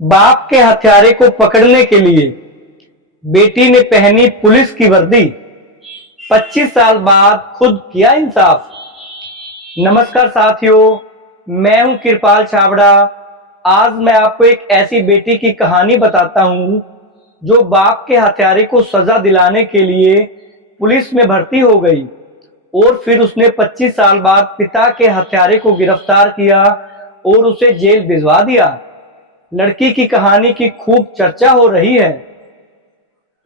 बाप के हत्यारे को पकड़ने के लिए बेटी ने पहनी पुलिस की वर्दी। 25 साल बाद खुद किया इंसाफ। नमस्कार साथियों, मैं हूं कृपाल छाबड़ा। आज मैं आपको एक ऐसी बेटी की कहानी बताता हूं जो बाप के हत्यारे को सजा दिलाने के लिए पुलिस में भर्ती हो गई और फिर उसने 25 साल बाद पिता के हत्यारे को गिरफ्तार किया और उसे जेल भिजवा दिया। लड़की की कहानी की खूब चर्चा हो रही है।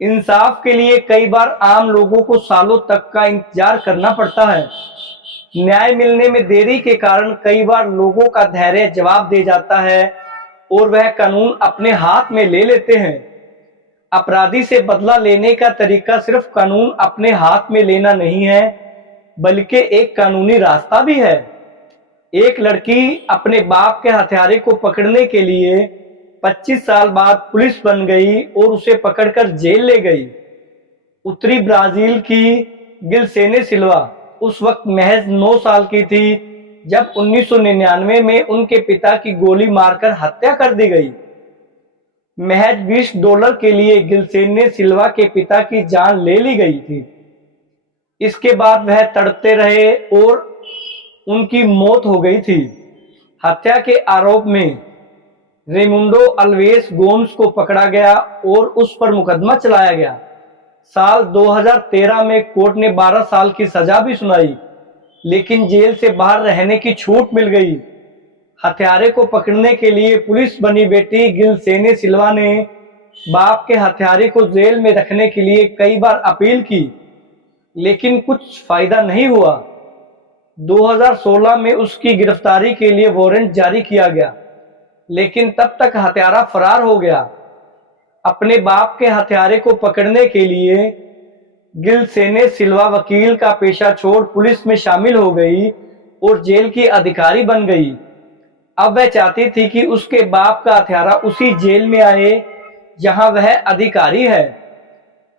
इंसाफ के लिए कई बार आम लोगों को सालों तक का इंतजार करना पड़ता है। न्याय मिलने में देरी के कारण कई बार लोगों का धैर्य जवाब दे जाता है और वह कानून अपने हाथ में ले लेते हैं। अपराधी से बदला लेने का तरीका सिर्फ कानून अपने हाथ में लेना नहीं है, बल्कि एक कानूनी रास्ता भी है। एक लड़की अपने बाप के हत्यारे को पकड़ने के लिए 25 साल बाद पुलिस बन गई और उसे पकड़कर जेल ले गई। उत्तरी ब्राजील की गिलसेने सिल्वा उस वक्त महज 9 साल की थी जब 1999 में उनके पिता की गोली मारकर हत्या कर दी गई। महज $20 के लिए गिलसेने सिल्वा के पिता की जान ले ली गई थी। इसके बाद वह तड़पते रहे और उनकी मौत हो गई थी। हत्या के आरोप में रेमुंडो अल्वेस गोम्स को पकड़ा गया और उस पर मुकदमा चलाया गया। साल 2013 में कोर्ट ने 12 साल की सजा भी सुनाई, लेकिन जेल से बाहर रहने की छूट मिल गई। हत्यारे को पकड़ने के लिए पुलिस बनी बेटी गिलसेने सिल्वा ने बाप के हत्यारे को जेल में रखने के लिए कई बार अपील की, लेकिन कुछ फायदा नहीं हुआ। 2016 में उसकी गिरफ्तारी के लिए वारंट जारी किया गया, लेकिन तब तक हत्यारा फरार हो गया। अपने बाप के हत्यारे को पकड़ने के लिए गिलसेने सिल्वा वकील का पेशा छोड़ पुलिस में शामिल हो गई और जेल की अधिकारी बन गई। अब वह चाहती थी कि उसके बाप का हत्यारा उसी जेल में आए जहां वह अधिकारी है।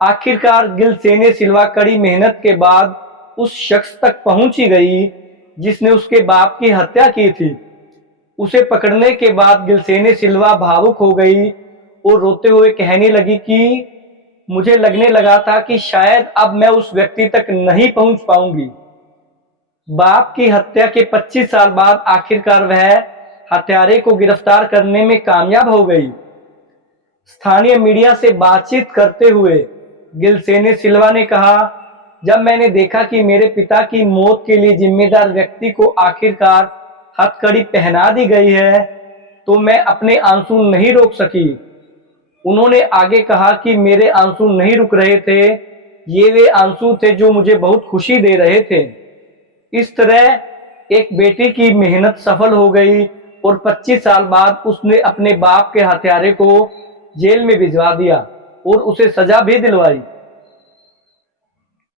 आखिरकार गिलसेने सिल्वा कड़ी मेहनत के बाद उस शख्स तक पहुंची गई जिसने उसके बाप की हत्या की थी। उसे पकड़ने के बाद गिलसेने सिल्वा भावुक हो गई और रोते हुए कहने लगी कि मुझे लगने लगा था कि शायद अब मैं उस व्यक्ति तक नहीं पहुंच पाऊंगी। बाप की हत्या के 25 साल बाद आखिरकार वह हत्यारे को गिरफ्तार करने में कामयाब हो गई। स्थानीय मीडिया से बातचीत करते हुए गिलसेने सिल्वा ने कहा, जब मैंने देखा कि मेरे पिता की मौत के लिए जिम्मेदार व्यक्ति को आखिरकार हथकड़ी पहना दी गई है, तो मैं अपने आंसू नहीं रोक सकी। उन्होंने आगे कहा कि मेरे आंसू नहीं रुक रहे थे, ये वे आंसू थे जो मुझे बहुत खुशी दे रहे थे। इस तरह एक बेटी की मेहनत सफल हो गई और 25 साल बाद उसने अपने बाप के हत्यारे को जेल में भिजवा दिया और उसे सजा भी दिलवाई।